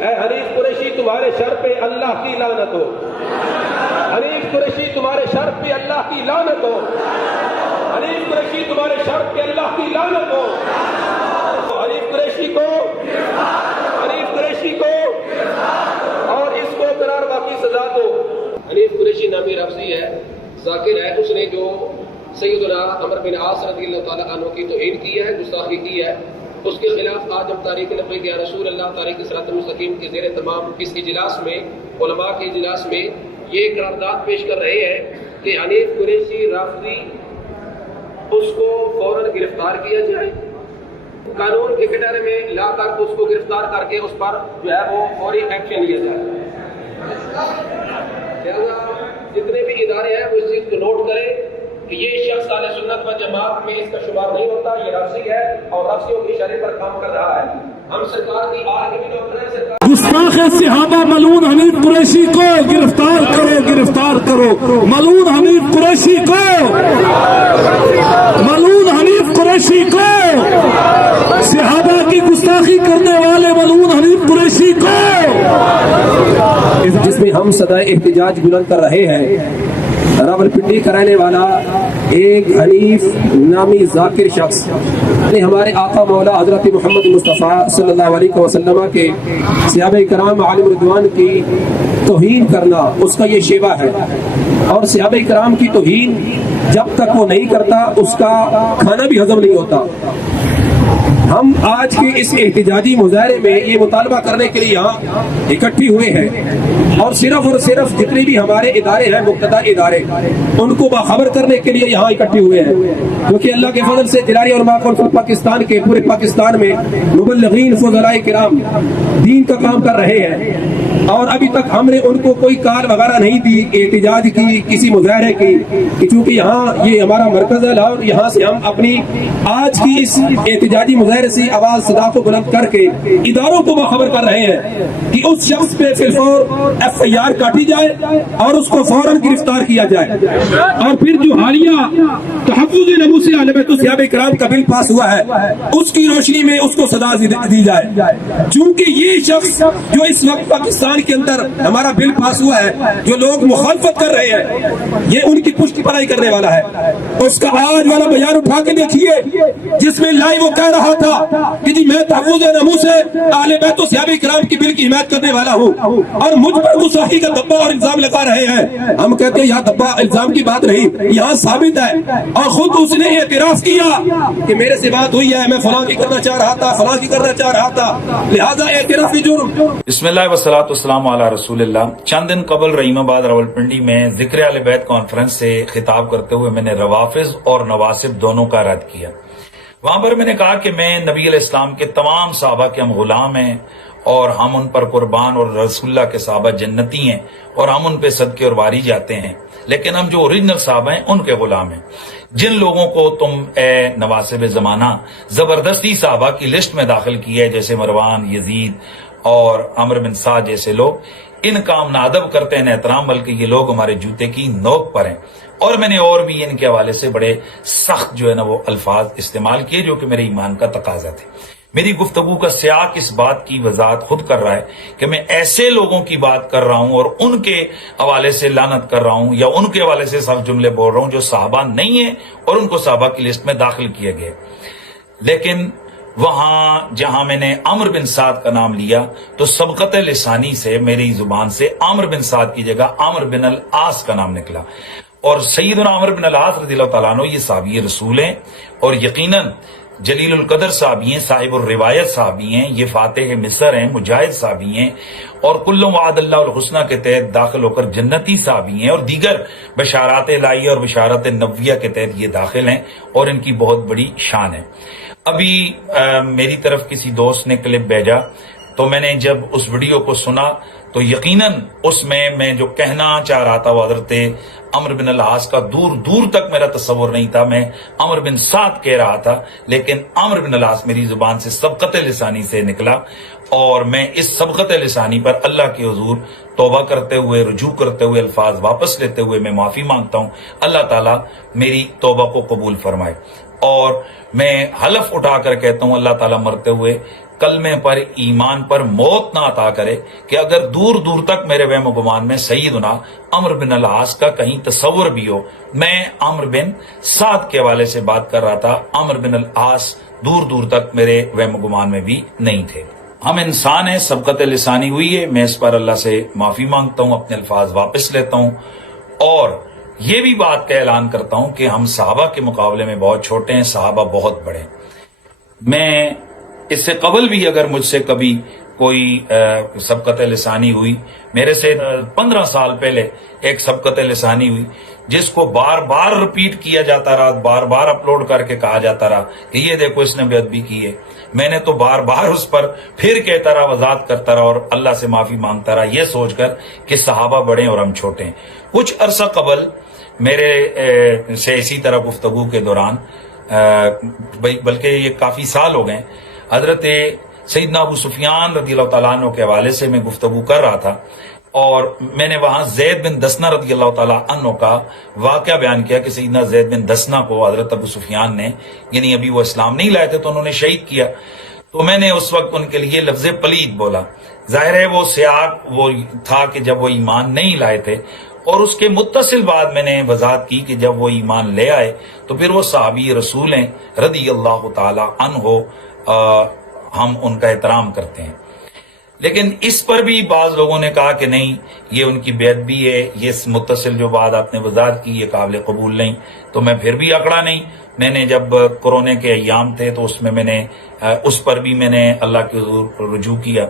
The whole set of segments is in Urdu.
اے حنیف قریشی تمہارے شر پہ اللہ کی لعنت ہو، حنیف قریشی تمہارے شر پہ اللہ کی لعنت ہو، حنیف قریشی تمہارے شر پہ اللہ کی لعنت ہو، حنیف قریشی کو، حنیف قریشی کو اور اس کو قرار باقی سزا دو۔ حنیف قریشی نامی لفظی ہے، ذاکر ہے، اس نے جو سیدنا عمر بن عاص رضی اللہ تعالیٰ عنہ کی توہین کی ہے، گستاخی کی ہے، اس کے خلاف آج ہم تاریخ لبیک یا رسول اللہ تاریخ صراط المستقیم کے زیر تمام اس اجلاس میں، علماء کے اجلاس میں یہ قرارداد پیش کر رہے ہیں کہ حنیف قریشی رافضی اس کو فوراً گرفتار کیا جائے، قانون کے کٹہرے میں لا کر اس کو گرفتار کر کے اس پر جو ہے وہ فوری ایکشن لیا جائے۔ لہذا جتنے بھی ادارے ہیں وہ اس چیز کو نوٹ کریں کہ یہ شخص اہل سنت و جماعت میں اس کا شمار نہیں ہوتا، یہ رافضی ہے اور رافضیوں کے اشارے پر کام کر رہا ہے۔ ہم سرکار کی آج بھی نوکر ہیں، سرکار گستاخ صحابہ ملعون حنیف قریشی کو گرفتار کرو، گرفتار کرو، ملعون حنیف قریشی کو، ملعون حنیف قریشی کو، صحابہ کی گستاخی کرنے والے ملعون حنیف قریشی کو۔ جس میں ہم صدائے احتجاج بلند کر رہے ہیں، راولپنڈی کا رہنے والا ایک حنیف نامی ذاکر شخص نے ہمارے آقا مولا حضرت محمد مصطفیٰ صلی اللہ علیہ وسلم کے صحابہ کرام علیہم رضوان کی توہین کرنا اس کا یہ شیوا ہے، اور صحابہ کرام کی توہین جب تک وہ نہیں کرتا اس کا کھانا بھی ہضم نہیں ہوتا۔ ہم آج کے اس احتجاجی مظاہرے میں یہ مطالبہ کرنے کے لیے یہاں اکٹھی ہوئے ہیں، اور صرف جتنے بھی ہمارے ادارے ہیں، مقتدہ ادارے، ان کو باخبر کرنے کے لیے یہاں اکٹھے ہوئے ہیں، کیونکہ اللہ کے فضل سے جلالی علماء کونسل پاکستان کے پورے پاکستان میں مبلغین فضلاء کرام دین کا کام کر رہے ہیں، اور ابھی تک ہم نے ان کو کوئی کار وغیرہ نہیں دی احتجاج کی، کسی مظاہرے کی، کہ چونکہ یہاں یہ ہمارا مرکز ہے اور یہاں سے ہم اپنی آج کی اس احتجاجی مظاہرے سے آواز صدا کو بلند کر کے اداروں کو باخبر کر رہے ہیں کہ اس شخص پہ فی الفور FIR کاٹی جائے اور اس کو فوراً گرفتار کیا جائے، اور پھر جو حالیہ تحفظ ناموس اہل بیت صحابہ کرام کا بل پاس ہوا ہے اس کی روشنی میں اس کو سزا دی جائے، چونکہ یہ شخص جو اس وقت پاکستان کے اندر ہمارا بل پاس ہوا ہے، جو لوگ مخالفت کر رہے ہیں، یہ ان کی پشت پناہی کرنے والا ہے۔ اس کا آج والا بیان اٹھا کے دیکھیے جس میں لائیو وہ کہہ رہا تھا کہ جی میں تحفظ ناموس اہل بیت صحابہ کرام کی بل کی حمایت کرنے والا ہوں، اور مجھ پر گستاخی کا دبا اور الزام لگا رہے ہیں۔ ہم کہتے ہیں یہاں دبا الزام کی بات نہیں، یہاں ثابت ہے، اور خود اس نے اعتراف کیا کہ میرے سے بات ہوئی ہے، میں فلاں کی کرنا چاہ رہا تھا، فلاں کی کرنا چاہ رہا تھا، لہذا اعترافی جرم۔ بسم اللہ والصلاۃ والسلام علی رسول اللہ۔ چند دن قبل رحیم آباد راولپنڈی میں ذکر اہل بیت کانفرنس سے خطاب کرتے ہوئے میں نے روافض اور نواسب دونوں کا رد کیا۔ وہاں پر میں نے کہا کہ میں نبی علیہ السلام کے تمام صحابہ کے ہم غلام ہیں، اور ہم ان پر قربان، اور رسول اللہ کے صحابہ جنتی ہیں اور ہم ان پہ صدقے اور واری جاتے ہیں، لیکن ہم جو اوریجنل صحابہ ہیں ان کے غلام ہیں۔ جن لوگوں کو تم اے نواسب زمانہ زبردستی صحابہ کی لسٹ میں داخل کیا ہے، جیسے مروان، یزید اور عمر بن سعد جیسے لوگ، ان کا ہم نہ ادب کرتے ہیں نہ احترام، بلکہ یہ لوگ ہمارے جوتے کی نوک پر ہیں۔ اور میں نے اور بھی ان کے حوالے سے بڑے سخت جو ہے نا وہ الفاظ استعمال کیے جو کہ میرے ایمان کا تقاضا تھے۔ میری گفتگو کا سیاق اس بات کی وضاحت خود کر رہا ہے کہ میں ایسے لوگوں کی بات کر رہا ہوں اور ان کے حوالے سے لعنت کر رہا ہوں یا ان کے حوالے سے سخت جملے بول رہا ہوں جو صحابہ نہیں ہیں اور ان کو صحابہ کی لسٹ میں داخل کیا گیا۔ لیکن وہاں جہاں میں نے عمر بن سعد کا نام لیا تو سبقت لسانی سے میری زبان سے عمر بن سعد کی جگہ عمر بن العاص کا نام نکلا، اور سیدنا عمر بن العاص رضی اللہ تعالیٰ عنہ یہ صحابی رسول ہیں، اور یقیناً جلیل القدر صحابی ہیں، صاحب الروایت صحابی ہیں، یہ فاتح مصر ہیں، مجاہد صحابی ہیں، اور کل وعد اللہ الحسنہ کے تحت داخل ہو کر جنتی صحابی ہیں، اور دیگر بشارات الہیہ اور بشارت نبویہ کے تحت یہ داخل ہیں، اور ان کی بہت بڑی شان ہے۔ ابھی میری طرف کسی دوست نے کلپ بھیجا تو میں نے جب اس ویڈیو کو سنا تو یقیناً اس میں جو کہنا چاہ رہا تھا وہ حضرت عمر بن العاص کا دور دور تک میرا تصور نہیں تھا، میں عمر بن سعد کہہ رہا تھا، لیکن عمر بن العاص میری زبان سے سبقت لسانی سے نکلا، اور میں اس سبقت لسانی پر اللہ کے حضور توبہ کرتے ہوئے، رجوع کرتے ہوئے، الفاظ واپس لیتے ہوئے میں معافی مانگتا ہوں۔ اللہ تعالیٰ میری توبہ کو قبول فرمائے، اور میں حلف اٹھا کر کہتا ہوں اللہ تعالیٰ مرتے ہوئے کلمے پر ایمان پر موت نہ عطا کرے کہ اگر دور دور تک میرے وہم و گمان میں سیدنا عمرو بن العاص کا کہیں تصور بھی ہو. میں عمرو بن سعد کے حوالے سے بات کر رہا تھا، عمرو بن العاص دور دور تک میرے وہم و گمان میں بھی نہیں تھے. ہم انسان ہیں، سبقت لسانی ہوئی ہے، میں اس پر اللہ سے معافی مانگتا ہوں، اپنے الفاظ واپس لیتا ہوں اور یہ بھی بات کا اعلان کرتا ہوں کہ ہم صحابہ کے مقابلے میں بہت چھوٹے ہیں، صحابہ بہت بڑے. میں اس سے قبل بھی اگر مجھ سے کبھی کوئی سبقت لسانی ہوئی، میرے سے 15 سال پہلے ایک سبقت لسانی ہوئی جس کو بار بار رپیٹ کیا جاتا رہا، بار بار اپلوڈ کر کے کہا جاتا رہا کہ یہ دیکھو اس نے بے ادبی کی ہے. میں نے تو بار بار اس پر پھر کہتا رہا، وضاحت کرتا رہا اور اللہ سے معافی مانگتا رہا، یہ سوچ کر کہ صحابہ بڑے اور ہم چھوٹے ہیں. کچھ عرصہ قبل میرے سے اسی طرح گفتگو کے دوران، بلکہ یہ کافی سال ہو گئے، حضرت سیدنا ابو سفیان رضی اللہ تعالیٰ عنہ کے حوالے سے میں گفتگو کر رہا تھا اور میں نے وہاں زید بن دسنہ رضی اللہ تعالیٰ عنہ کا واقعہ بیان کیا کہ سیدنا زید بن دسنہ کو حضرت ابو سفیان نے، یعنی ابھی وہ اسلام نہیں لائے تھے تو انہوں نے شہید کیا. تو میں نے اس وقت ان کے لیے لفظ پلید بولا. ظاہر ہے وہ سیاق وہ تھا کہ جب وہ ایمان نہیں لائے تھے، اور اس کے متصل بعد میں نے وضاحت کی کہ جب وہ ایمان لے آئے تو پھر وہ صحابی رسول ہیں رضی اللہ تعالی عنہ، ہم ان کا احترام کرتے ہیں. لیکن اس پر بھی بعض لوگوں نے کہا کہ نہیں، یہ ان کی بے ادبی ہے، یہ متصل جو بات آپ نے وضاحت کی یہ قابل قبول نہیں. تو میں پھر بھی اکڑا نہیں. میں نے جب کورونا کے ایام تھے تو میں نے اس پر بھی میں نے اللہ کے حضور رجوع کیا.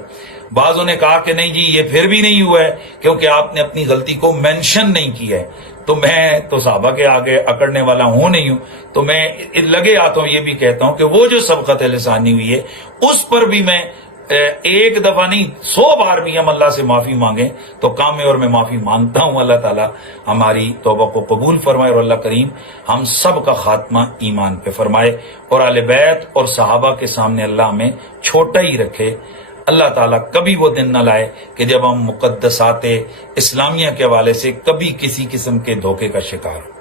بعضوں نے کہا کہ نہیں جی یہ پھر بھی نہیں ہوا ہے کیونکہ آپ نے اپنی غلطی کو مینشن نہیں کیا ہے. تو میں تو صحابہ کے آگے اکڑنے والا ہوں نہیں ہوں، تو میں لگے ہاتھوں یہ بھی کہتا ہوں کہ وہ جو سبقت لسانی ہوئی ہے اس پر بھی میں ایک دفعہ نہیں 100 بار بھی ہم اللہ سے معافی مانگیں تو کام ہے، اور میں معافی مانگتا ہوں. اللہ تعالیٰ ہماری توبہ کو قبول فرمائے اور اللہ کریم ہم سب کا خاتمہ ایمان پہ فرمائے اور اہل بیت اور صحابہ کے سامنے اللہ ہمیں چھوٹا ہی رکھے. اللہ تعالیٰ کبھی وہ دن نہ لائے کہ جب ہم مقدسات اسلامیہ کے حوالے سے کبھی کسی قسم کے دھوکے کا شکار ہوں.